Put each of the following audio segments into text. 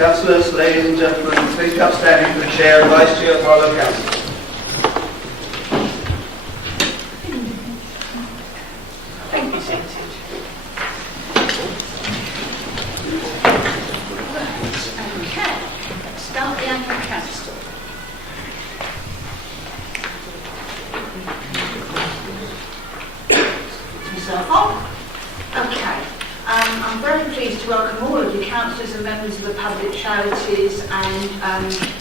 Councillors, ladies and gentlemen, please come standing for the Chair and Vice Chair of Harlow Council. Thank you, seated. Okay, let's start the annual council. Myself on. Okay. I'm very pleased to welcome all of you councillors and members of the public charities and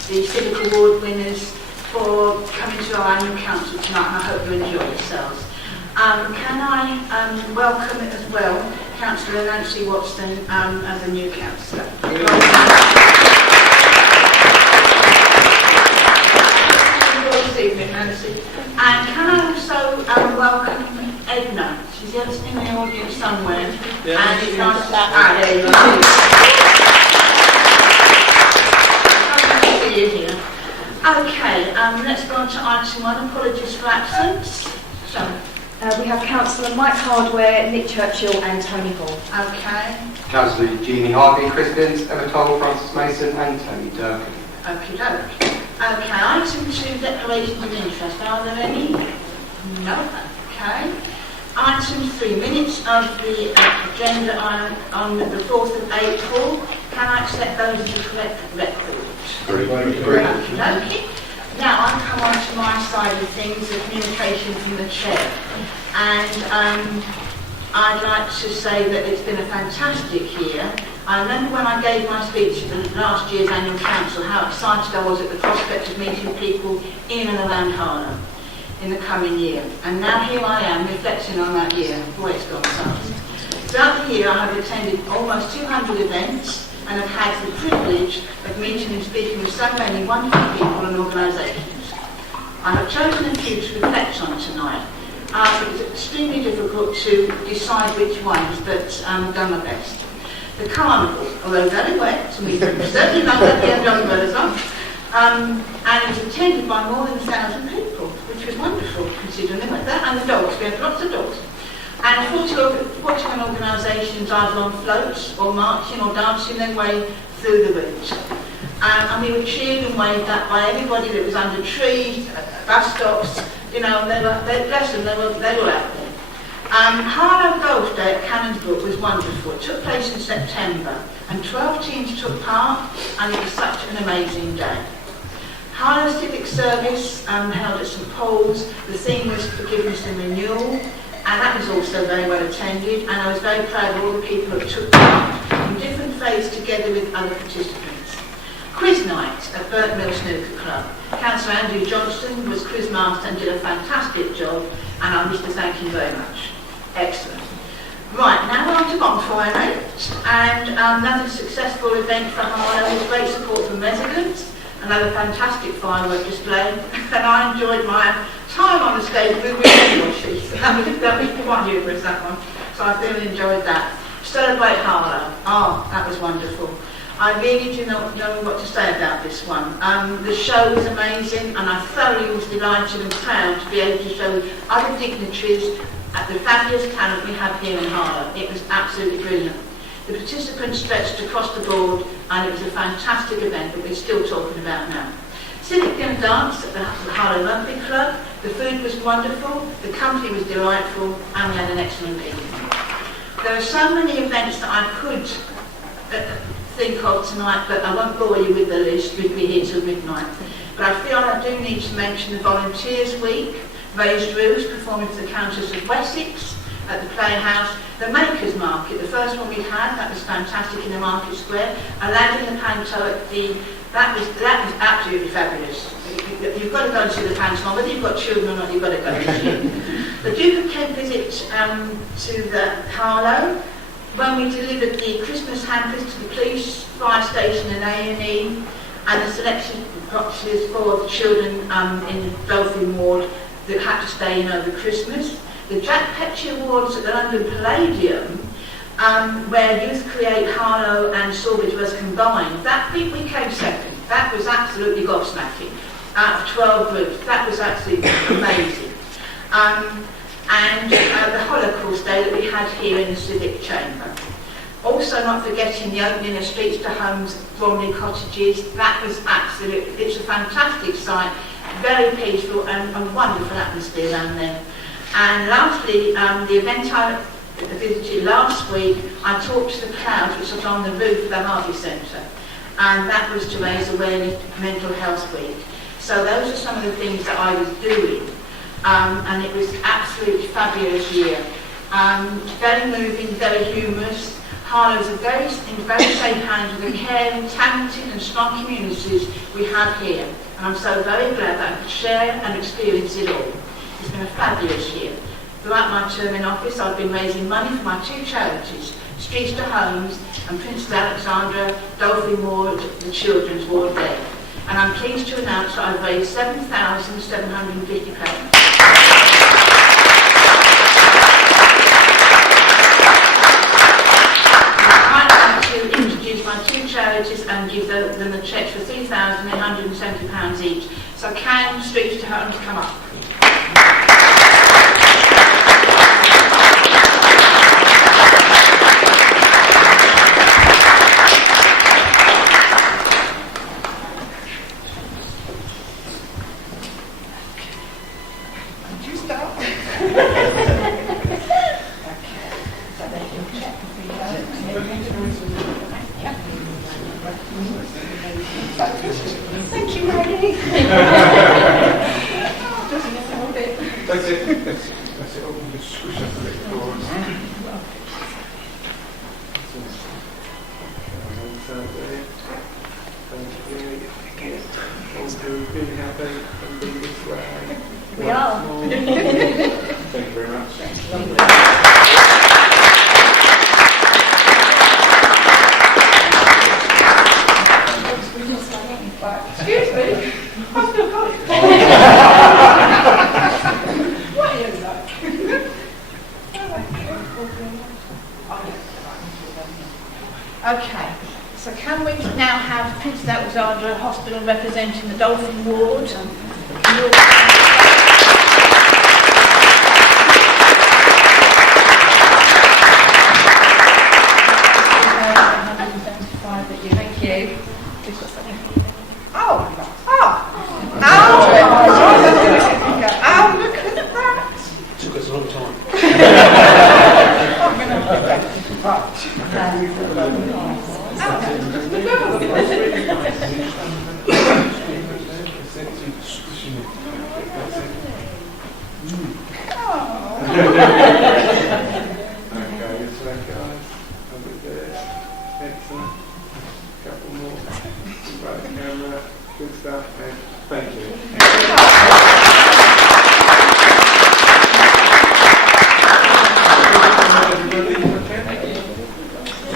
the civic award winners for coming to our annual council tonight, and I hope you enjoy yourselves. Can I welcome as well Councillor Nancy Watson as a new councillor. This evening, Nancy. And can I also welcome Edna? She's in the audience somewhere. Yeah. And it's nice to there you are. Nice to see you here. Okay, let's go on to item 1, apologies for absence. So, we have Councillor Mike Hardware, Nick Churchill and Tony Hall. okay. Councillor Jeannie Harvey, Chris Binns, Emma Toll, Francis Mason and Tony Durkin. Okie doke. Okay, item 2, declarations of interest. Are there any? No. Okay. Item 3, minutes of the agenda on the 4th of April. Can I accept those as the correct record? Okay. Now I come on to my side of things, the communication from the chair. And I'd like to say that it's been a fantastic year. I remember when I gave my speech at the last year's annual council, how excited I was at the prospect of meeting people in and around Harlow in the coming year. And now here I am reflecting on that year. Boy, it's gone fast. Throughout the year I have attended almost 200 events and have had the privilege of meeting and speaking with so many wonderful people and organisations. I have chosen a few to reflect on tonight. It was extremely difficult to decide which ones, but I've done my best. The carnival, although very wet, we certainly love that the young umbrellas on, and it was attended by more than 1,000 people, which was wonderful considering they went there, and the dogs, we had lots of dogs. And 41 organisations either on floats or marching or dancing their way through the route. And we were cheered and waved at by everybody that was under trees, bus stops, you know, bless them, they were out there. Harlow Golf Day at Canonsbrook was wonderful. It took place in September and 12 teams took part and it was such an amazing day. Harlow Civic Service held at St Paul's. The theme was forgiveness and renewal, and that was also very well attended, and I was very proud of all the people that took part in different phases together with other participants. Quiz night at Burt Mill Snooker Club. Councillor Andrew Johnston was quiz master and did a fantastic job, and I wish to thank him very much. Excellent. Right, now we're on to bonfire night, and another successful event for Harlow with great support from residents, another fantastic firework display, and I enjoyed my time on the stage with Wishy-Washy. That was quite humorous, that one, so I really enjoyed that. Celebrate Harlow. Oh, that was wonderful. I really do not know what to say about this one. The show was amazing, and I thoroughly was delighted and proud to be able to show other dignitaries at the fabulous talent we have here in Harlow. It was absolutely brilliant. The participants stretched across the board, and it was a fantastic event that we're still talking about now. Civic dinner dance at the Harlow Rugby Club. The food was wonderful, the company was delightful, and we had an excellent evening. There are so many events that I could think of tonight, but I won't bore you with the list. We'd be here till midnight. But I feel I do need to mention the Volunteers Week, Raised Roofs performing for the Countess of Wessex at the Playhouse, the Makers Market, the first one we had, that was fantastic in the Market Square, Aladdin the Panto at the, that was absolutely fabulous. You've got to go and see the pantomime, whether you've got children or not, you've got to go and see it. The Duke of Kent visit to the Harlow, when we delivered the Christmas hampers to the police, fire station and A&E, and the selection boxes for the children in the Dolphin Ward that had to stay in over Christmas. The Jack Petchey Awards at the London Palladium, where Youth Create Harlow and Sawbridge was combined. That week we came second. That was absolutely gobsmacking. Out of 12 groups, that was absolutely amazing. And the Holocaust Day that we had here in the Civic Chamber. Also not forgetting the opening of Streets to Homes, Bromley Cottages. That was it's a fantastic site, very peaceful and a wonderful atmosphere down there. And lastly, the event I visited last week, I talked to the crowd which was on the roof of the Harvey Centre, and that was to raise awareness of Mental Health Week. So those are some of the things that I was doing, and it was absolutely fabulous year. Very moving, very humorous. Harlow is in very safe hands with the caring, talented and strong communities we have here. And I'm so very glad that I could share and experience it all. It's been a fabulous year. Throughout my term in office, I've been raising money for my two charities, Streets to Homes and Princess Alexandra Dolphin Ward, the Children's Ward there. And I'm pleased to announce that I've raised £7,750. Introduce my two charities and give them the cheques for £3,870 each. So can Streets to Homes come up? Could you start? Thank you, Maggie. That's it. That's it. Oh, we just squish up a bit for us. Thank you. Really happy and being this way. We are. Thank you very much. Excuse me. I've still got it. What are you like? Okay, so can we now have Princess Alexandra Hospital representing the Dolphin Ward? Thank you. Oh, look at that. Took us a long time. Okay, so guys, over there. Excellent. Couple more. Right, camera. Good stuff. And thank you.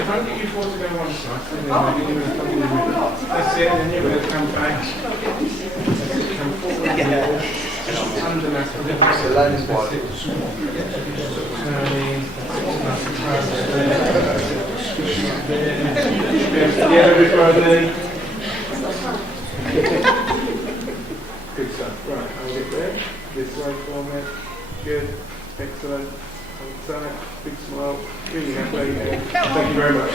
Don't get you four to go one side. That's it, and then you're going to come back. Come forward. Just under that. Together everybody. Good stuff. Right, I'll get there. This way for me. Good. Excellent. On side. Big smile. Really happy. Thank you very much.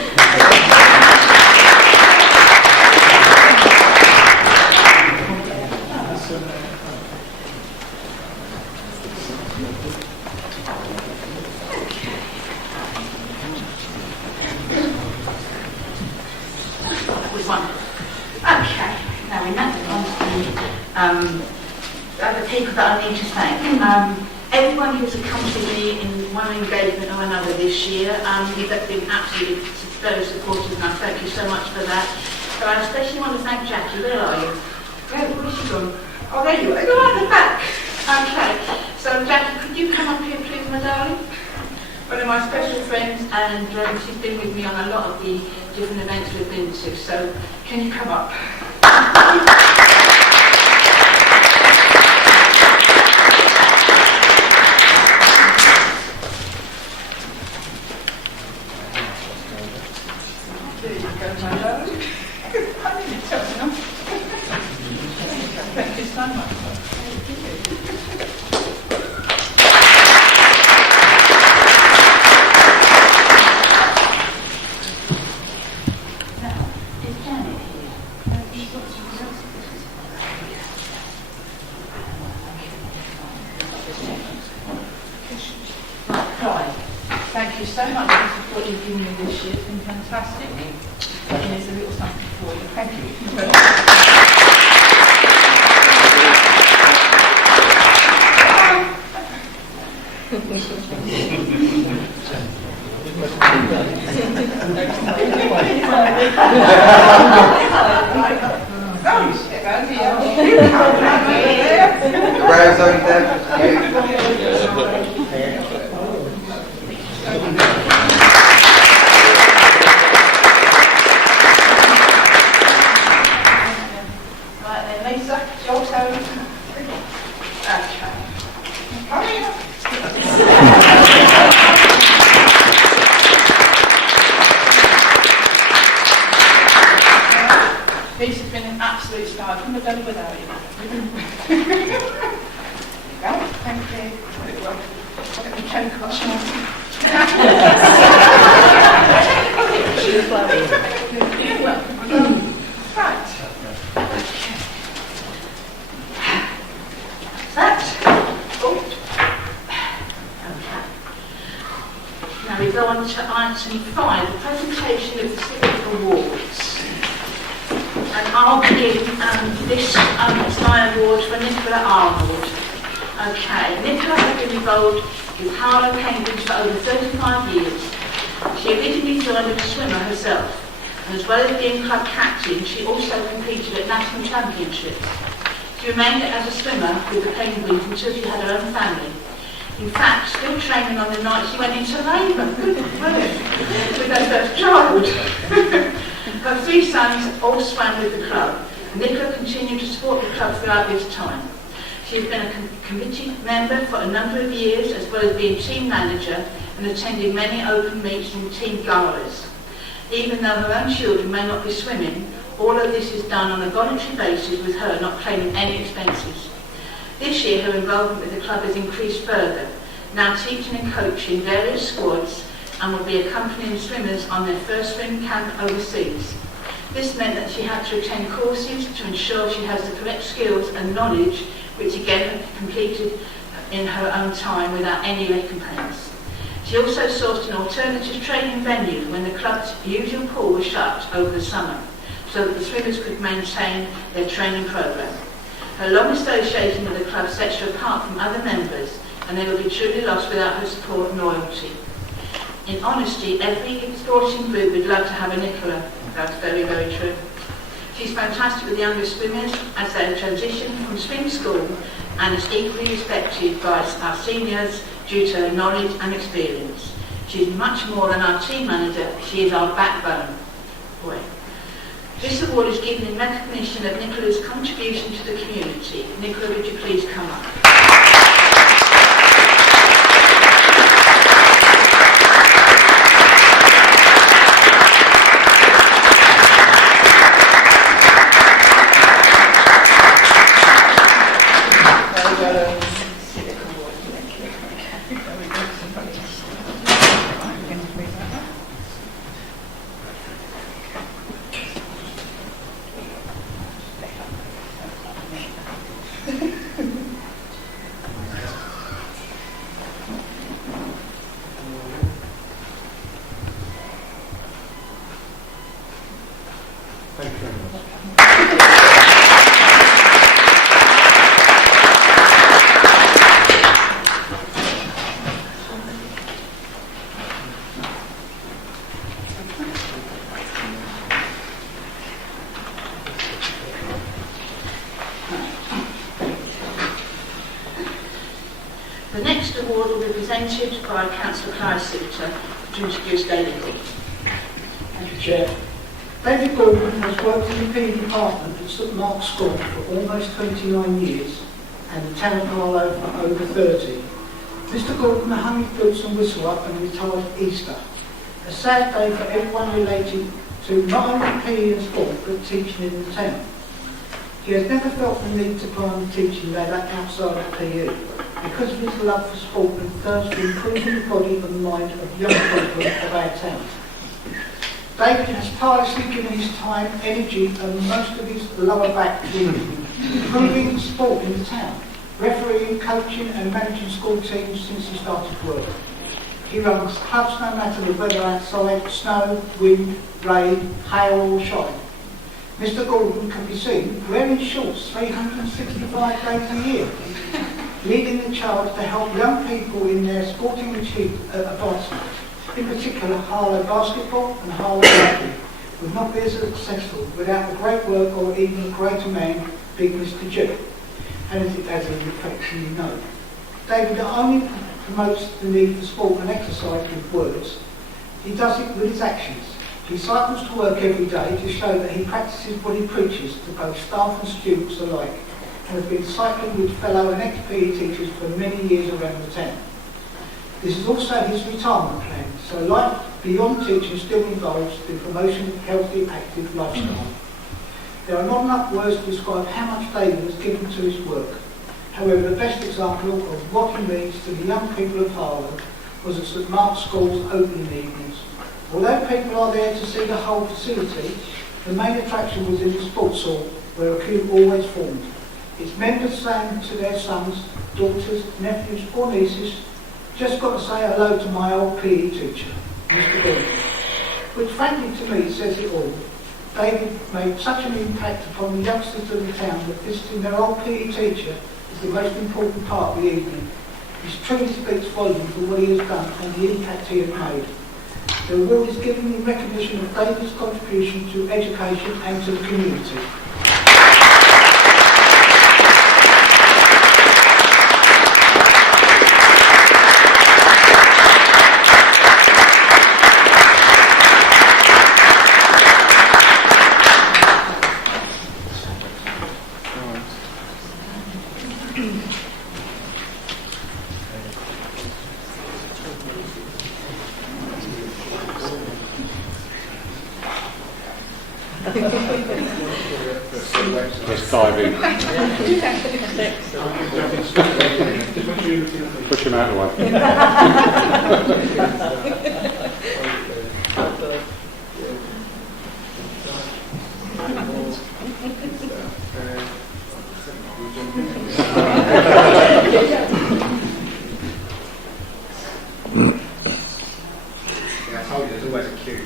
That was wonderful. Okay, now we now on to the people that I need to thank. Everyone who's accompanied me in one engagement or another this year, you've been absolutely very supportive, and I thank you so much for that. But I especially want to thank Jackie. Where are you? Where's she gone? Oh, there you are. You're at the back. Okay, so Jackie, could you come up here, please, my darling? One of my special friends, and she's been with me on a lot of the different events we've been to, so can you come up? There you go, my darling. Thank you so much. you so much for the support you've given me this year. It's been fantastic. And here's a little something for you. Thank you. The rail's only there for you. Right then, Lisa, it's your turn. Okay. Hurry up. This has been an absolute star. I couldn't have done it without you. Well, thank you. Let me choke on Right. That. Oh. Okay. Now we go on to item 5, the presentation of the Civic Awards. And I'll begin this is my award for Nicola Arnold. Okay, Nicola has been involved with Harlow, Cambridge for over 35 years. She originally joined as a swimmer herself, and as well as being club captain, she also competed at national championships. She remained as a swimmer with the Penguins until she had her own family. In fact, still training on the night she went into labour, with her first child. Her 3 sons all swam with the club. Nicola continued to support the club throughout this time. She has been a committee member for a number of years, as well as being team manager and attending many open meets and team galas. Even though her own children may not be swimming, all of this is done on a voluntary basis with her not claiming any expenses. This year her involvement with the club has increased further, now teaching and coaching various squads and will be accompanying swimmers on their first swim camp overseas. This meant that she had to attend courses to ensure she has the correct skills and knowledge, which again completed in her own time without any recompense. She also sourced an alternative training venue when the club's usual pool was shut over the summer, so that the swimmers could maintain their training programme. Her long association with the club sets her apart from other members, and they will be truly lost without her support and loyalty. In honesty, every sporting group would love to have a Nicola. That's very, very true. She's fantastic with the younger swimmers as they transition from swim school, and is equally respected by our seniors due to her knowledge and experience. She's much more than our team manager, she is our backbone. Boy. This award is given in recognition of Nicola's contribution to the community. Nicola, would you please come up? Thank you very much. The next award will be presented by Councillor Clive Suter to introduce David Gordon. Thank you, Chair. David Gordon has worked in the PE department at St Mark's School for almost 29 years and the town of Harlow for over 30. Mr Gordon hung his boots and whistle up and retired at Easter. A sad day for everyone related to not only PE and sport but teaching in the town. He has never felt the need to climb the teaching ladder outside of PE because of his love for sport and thirst for improving the body and mind of young people of our town. David has tirelessly given his time, energy and most of his lower back to improving sport in the town, refereeing, coaching and managing school teams since he started work. He runs clubs no matter the weather outside, snow, wind, rain, hail or shine. Mr Gordon can be seen wearing shorts 365 days a year, leading the charge to help young people in their sporting advancement. In particular, Harlow basketball and Harlow rugby would not be as successful without the great work or even the greater man being Mr G, as he affectionately known. David not only promotes the need for sport and exercise with words, he does it with his actions. He cycles to work every day to show that he practices what he preaches to both staff and students alike, and has been cycling with fellow and ex-PE teachers for many years around the town. This is also his retirement plan, so life beyond teaching still involves the promotion of a healthy, active lifestyle. There are not enough words to describe how much David has given to his work. However, the best example of what he means to the young people of Harlow was at St Mark's School's opening evenings. Although people are there to see the whole facility, the main attraction was in the sports hall, where a queue always formed. Its members sang to their sons, daughters, nephews or nieces, "Just got to say hello to my old PE teacher, Mr Gordon," which frankly to me says it all. David made such an impact upon the youngsters of the town that visiting their old PE teacher is the most important part of the evening. This truly speaks volumes for what he has done and the impact he has made. The award is giving in recognition of David's contribution to education and to the community. Let's dive in. Push him out of the way. I told you, there's always a queue.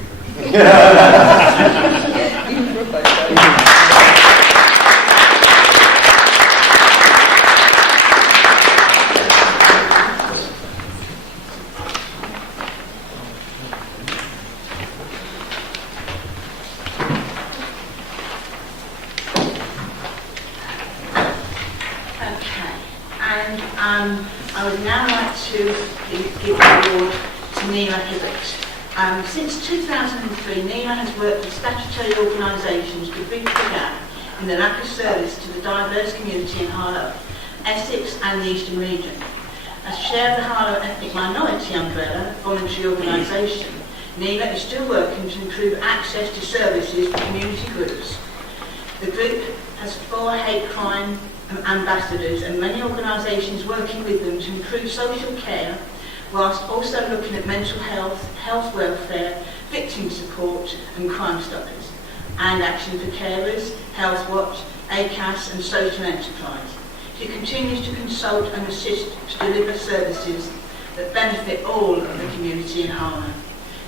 I would now like to give the award to Nina Hibbert. Since 2003, Nina has worked with statutory organisations to bridge the gap in the lack of service to the diverse community in Harlow, Essex and the Eastern region. As chair of the Harlow Ethnic Minority Umbrella voluntary organisation, Nina is still working to improve access to services for community groups. The group has 4 hate crime ambassadors and many organisations working with them to improve social care, whilst also looking at mental health, health welfare, victim support and crime stoppers, and action for carers, Health Watch, ACAS and social enterprise. She continues to consult and assist to deliver services that benefit all of the community in Harlow.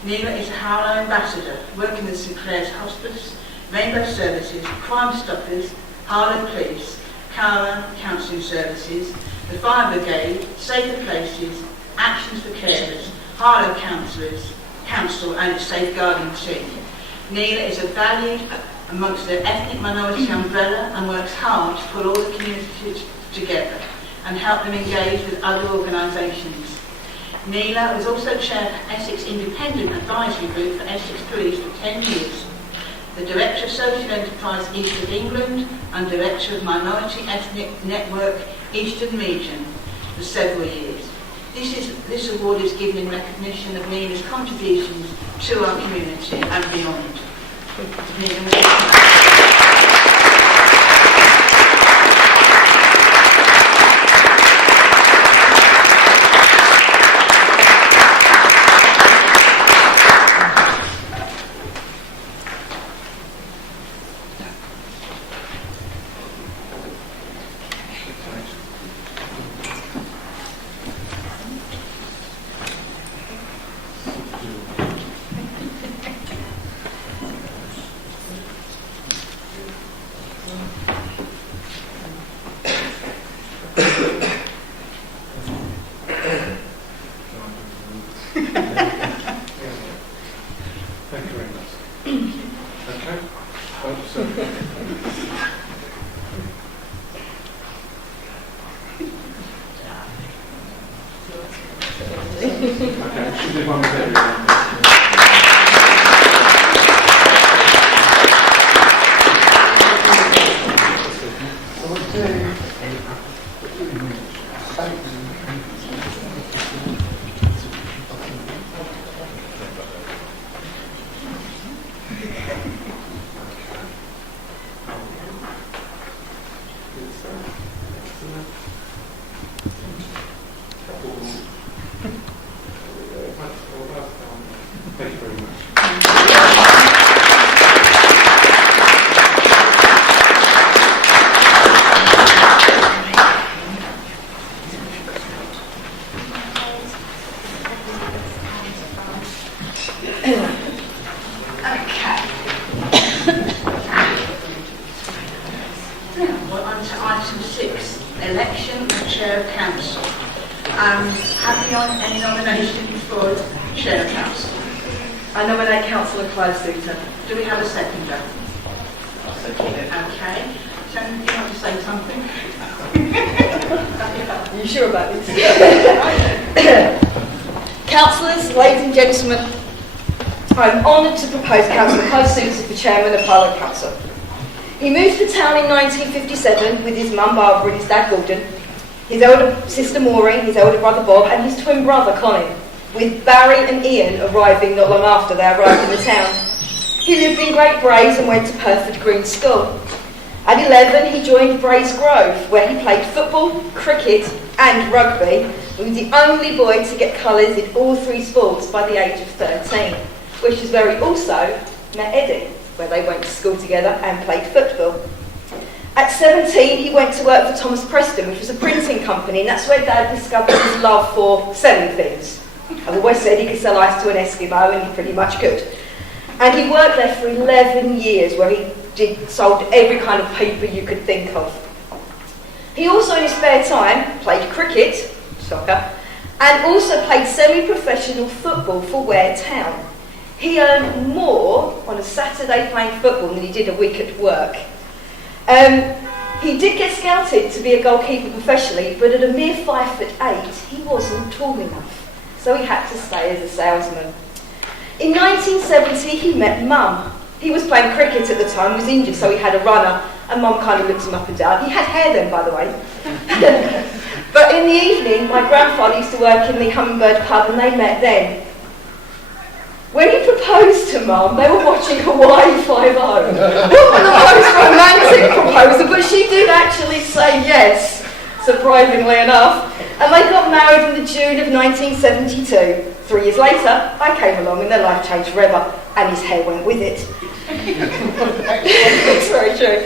Nina is a Harlow ambassador, working with St Clair's Hospice, Rainbow Services, Crime Stoppers, Harlow Police, Cara Counselling Services, the Fire Brigade, Safer Places, Actions for Carers, Harlow Council and its safeguarding team. Nina is a valued amongst the ethnic minority umbrella and works hard to pull all the communities together and help them engage with other organisations. Nina was also chair of Essex Independent Advisory Group for Essex Police for 10 years, the Director of Social Enterprise East of England and Director of Minority Ethnic Network Eastern Region for several years. This award is given in recognition of Nina's contributions to our community and beyond. Okay, should do one with everyone. Thank you very much. Okay. Now, we're on to item 6, election of Chair of Council. Have we on any nominations for Chair of Council? I nominate Councillor Clive Suter. Do we have a seconder? Okay. Shannon, do you want to say something? Are you sure about this? Councillors, ladies and gentlemen, I'm honoured to propose Councillor Clive Suter for Chairman of Harlow Council. He moved to town in 1957 with his mum Barbara and his dad Gordon, his elder sister Maureen, his elder brother Bob and his twin brother Colin, with Barry and Ian arriving not long after they arrived in the town. He lived in Great Braes and went to Perford Green School. At 11 he joined Braes Grove, where he played football, cricket and rugby. He was the only boy to get colours in all 3 sports by the age of 13, which is where he also met Eddie, where they went to school together and played football. At 17 he went to work for Thomas Preston, which was a printing company, and that's where Dad discovered his love for selling things. I've always said he could sell ice to an Eskimo, and he pretty much could. And he worked there for 11 years, where he sold every kind of paper you could think of. He also in his spare time played cricket, soccer, and also played semi-professional football for Ware Town. He earned more on a Saturday playing football than he did a week at work. He did get scouted to be a goalkeeper professionally, but at a mere 5'8", he wasn't tall enough, so he had to stay as a salesman. In 1970 he met Mum. He was playing cricket at the time, was injured, so he had a runner, and Mum kind of looked him up and down. He had hair then, by the way. But in the evening, my grandfather used to work in the Hummingbird pub, and they met then. When he proposed to Mum, they were watching Hawaii 5-0. Not the most romantic proposal, but she did actually say yes, surprisingly enough. And they got married in the June of 1972. 3 years later, I came along and their life changed forever, and his hair went with it. It's very true.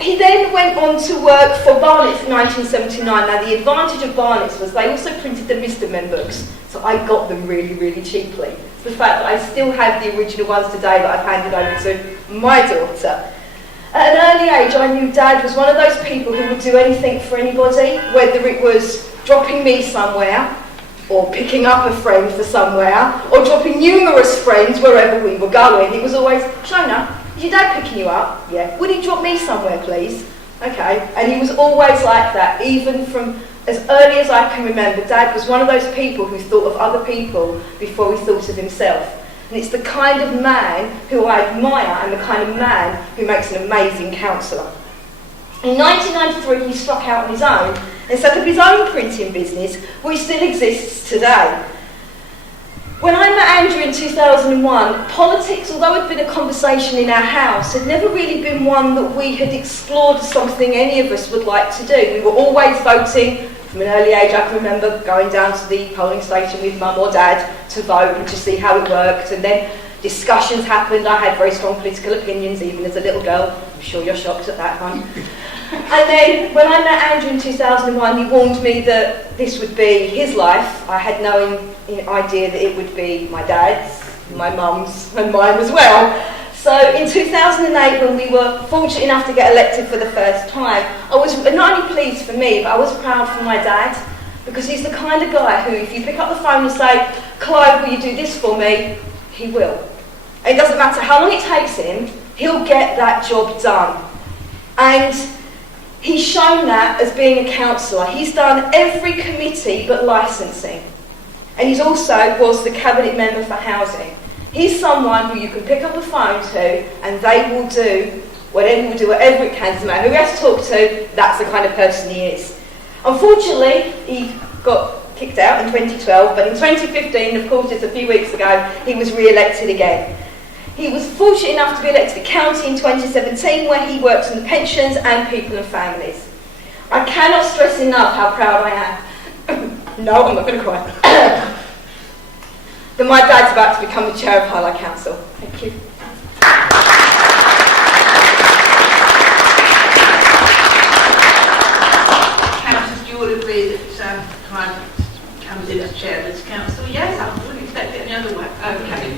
He then went on to work for Barnett's in 1979. Now, the advantage of Barnett's was they also printed the Mr. Men books, so I got them really, really cheaply. It's the fact that I still have the original ones today that I've handed over to my daughter. At an early age, I knew Dad was one of those people who would do anything for anybody, whether it was dropping me somewhere, or picking up a friend for somewhere, or dropping numerous friends wherever we were going. It was always, Shona, is your dad picking you up? Yeah. Would he drop me somewhere, please? Okay. And he was always like that, even from as early as I can remember. Dad was one of those people who thought of other people before he thought of himself. And it's the kind of man who I admire, and the kind of man who makes an amazing counsellor. In 1993, he struck out on his own and set up his own printing business, which still exists today. When I met Andrew in 2001, politics, although it had been a conversation in our house, had never really been one that we had explored as something any of us would like to do. We were always voting. From an early age, I can remember going down to the polling station with Mum or Dad to vote and to see how it worked, and then discussions happened. I had very strong political opinions, even as a little girl. I'm sure you're shocked at that one. And then, when I met Andrew in 2001, he warned me that this would be his life. I had no idea that it would be my dad's, my mum's, and mine as well. So in 2008, when we were fortunate enough to get elected for the first time, I was not only pleased for me, but I was proud for my dad, because he's the kind of guy who, if you pick up the phone and say, Clive, will you do this for me? He will. And it doesn't matter how long it takes him, he'll get that job done. And He's shown that as being a councillor. He's done every committee but licensing. And he's also was the cabinet member for housing. He's someone who you can pick up the phone to and they will do whatever it can, no matter who he has to talk to, that's the kind of person he is. Unfortunately, he got kicked out in 2012, but in 2015, of course, just a few weeks ago, he was re-elected again. He was fortunate enough to be elected to county in 2017, where he works on the pensions and people and families. I cannot stress enough how proud I am. No, I'm not going to cry. That my dad's about to become the chair of Harlow Council. Thank you. Councillors, do you all agree that Clive comes in as chair of this council? Yes, I wouldn't expect it any other way. Okay.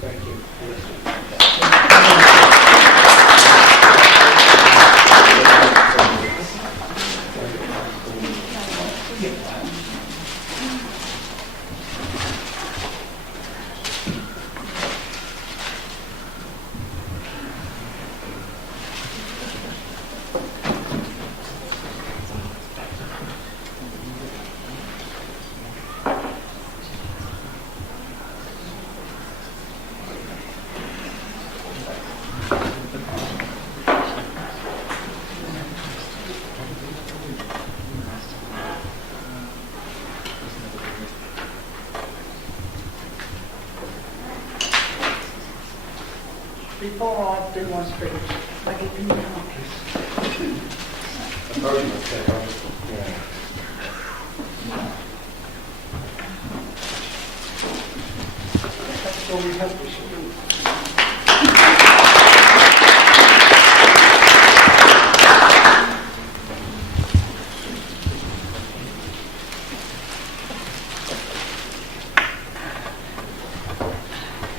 Thank you. Before I do my speech, Maggie, can you come up, please? That's all we have, we should do.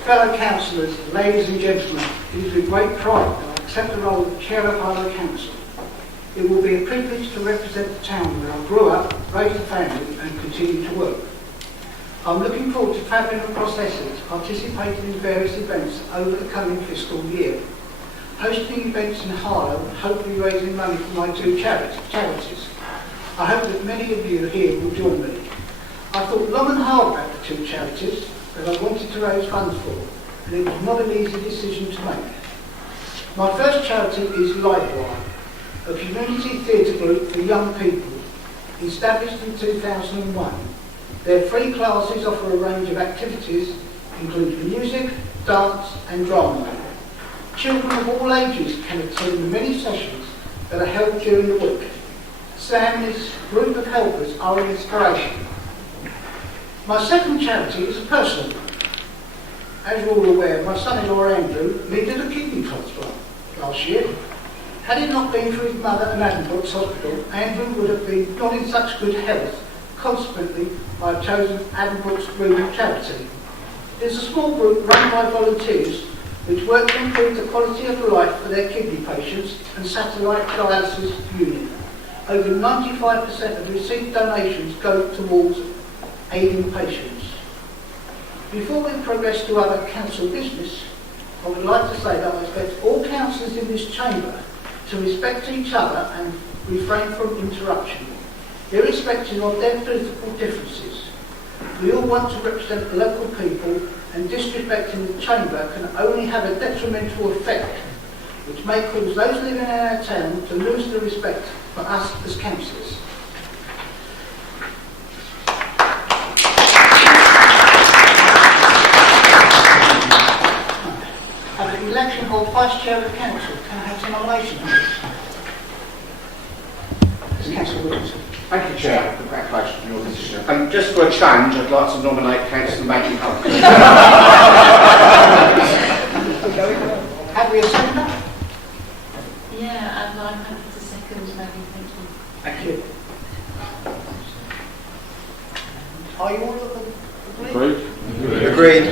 Fellow councillors, ladies and gentlemen, it is with great pride that I accept the role of Chair of Harlow Council. It will be a privilege to represent the town where I grew up, raised a family and continue to work. I'm looking forward to travelling across Essex, participating in various events over the coming fiscal year, hosting events in Harlow and hopefully raising money for my two charities. I hope that many of you here will join me. I thought long and hard about the two charities that I wanted to raise funds for, and it was not an easy decision to make. My first charity is Livewire, a community theatre group for young people, established in 2001. Their free classes offer a range of activities, including music, dance and drama. Children of all ages can attend the many sessions that are held during the week. Sam and his group of helpers are an inspiration. My second charity is a personal one. As you're all aware, my son-in-law Andrew needed a kidney transplant last year. Had it not been for his mother at Addenbrooke's Hospital, Andrew would have been not in such good health. Consequently, I have chosen Addenbrooke's Group Charity. It is a small group run by volunteers which work to improve the quality of life for their kidney patients and satellite dialysis unit. Over 95% of received donations go towards aiding patients. Before we progress to other council business, I would like to say that I expect all councillors in this chamber to to respect each other and refrain from interruption, irrespective of their political differences. We all want to represent the local people, and disrespecting the chamber can only have a detrimental effect, which may cause those living in our town to lose the respect for us as councillors. At the election of Vice Chair of the Council, can I have some nominations? Councillor Wilson. Thank you, Chair. Congratulations on your decision. Just for a change, I'd like to nominate Councillor Maggie Hunt. Have we a seconder? Yeah, I'd like to second maybe, thank you. Thank you. Are you all agreed? Agreed. Agreed.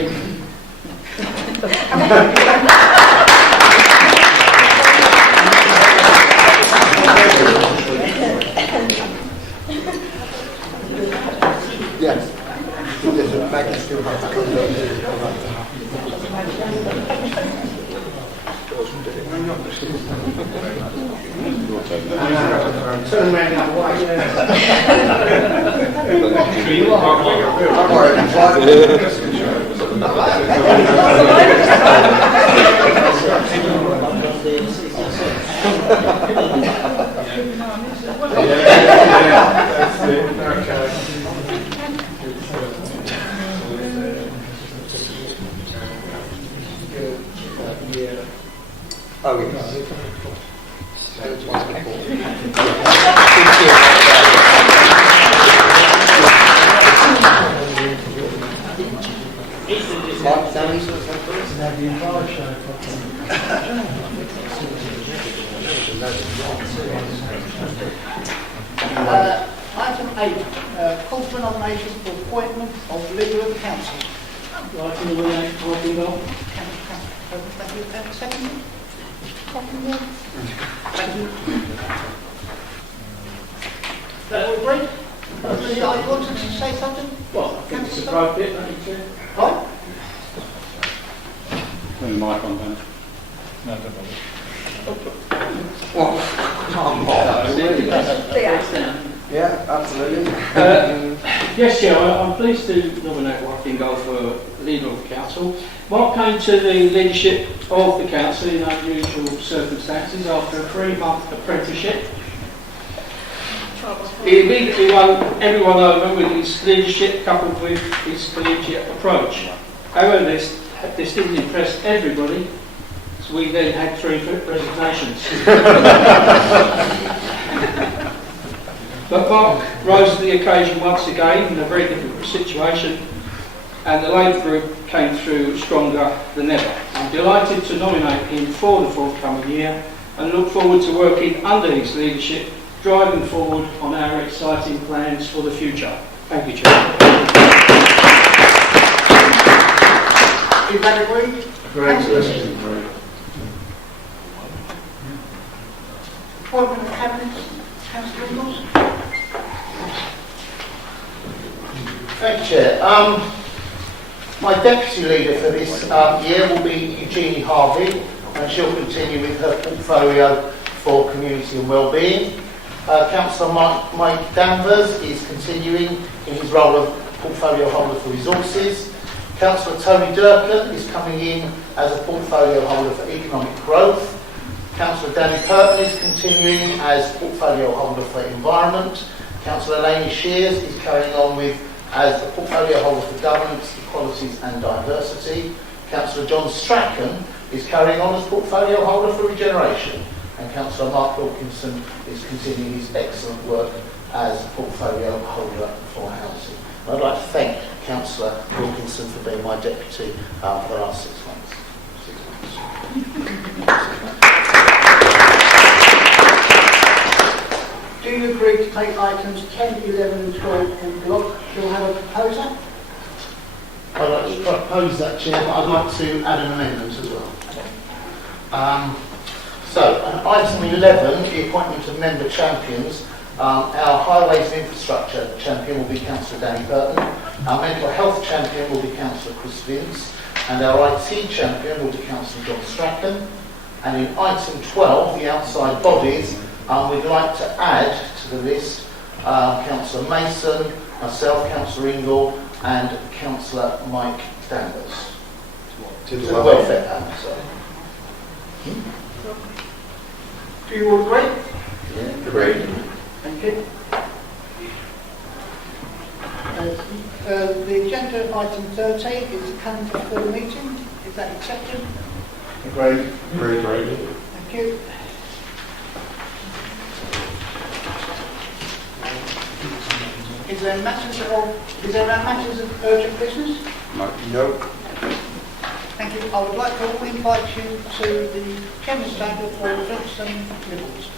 Yes. Maggie still has to come turn around the other way. That's it. Okay. Oh, yes. Mark, down these ones, Item 8, call for nomination for appointment of leader of council. Right, in the way, Harvey Bell. Thank you. Second? Thank you. That all agreed? I wanted to say something? Well, I think it's appropriate, I think, Chair. What? Turn the mic on then. Yeah, absolutely. Yes, Chair, I'm pleased to nominate Mark Dingle for leader of the council. Mark came to the leadership of the council in unusual circumstances after a 3-month apprenticeship. He immediately won everyone over with his leadership coupled with his collegiate approach. However, this didn't impress everybody, so we then had 3 resignations. But Mark rose to the occasion once again in a very difficult situation, and the Labour group came through stronger than ever. I'm delighted to nominate him for the forthcoming year and look forward to working under his leadership, driving forward on our exciting plans for the future. Thank you, Chair. Is that agreed? Appointment of cabinet, Councillor Ingles. Thank you, Chair. My deputy leader for this year will be Eugenie Harvey, and she'll continue with her portfolio for community and wellbeing. Councillor Mike Danvers is continuing in his role of portfolio holder for resources. Councillor Tony Durkin is coming in as a portfolio holder for economic growth. Councillor Danny Purton is continuing as portfolio holder for environment. Councillor Elaine Shears is carrying on as the portfolio holder for governance, equalities and diversity. Councillor John Strachan is carrying on as portfolio holder for regeneration. And Councillor Mark Wilkinson is continuing his excellent work as portfolio holder for housing. And I'd like to thank Councillor Wilkinson for being my deputy for the last 6 months. Do you agree to take items 10, 11 and 12 en bloc? You'll have a proposer? I'd like to propose that, Chair, but I'd like to add an amendment as well. Item 11, the appointment of member champions. Our highways and infrastructure champion will be Councillor Danny Burton. Our mental health champion will be Councillor Chris Vince. And our IT champion will be Councillor John Strachan. And in item 12, the outside bodies, we'd like to add to the list Councillor Mason, myself, Councillor Ingle, and Councillor Mike Danvers. To the welfare panel, sorry. Do you all agree? Yeah. Agreed. Thank you. The agenda item 30 is the calendar for the meeting. Is that accepted? Agreed. Agreed. Thank you. Is there matters of urgent business? No. Thank you. I would like to invite you to the Chairman's table for drinks and nibbles.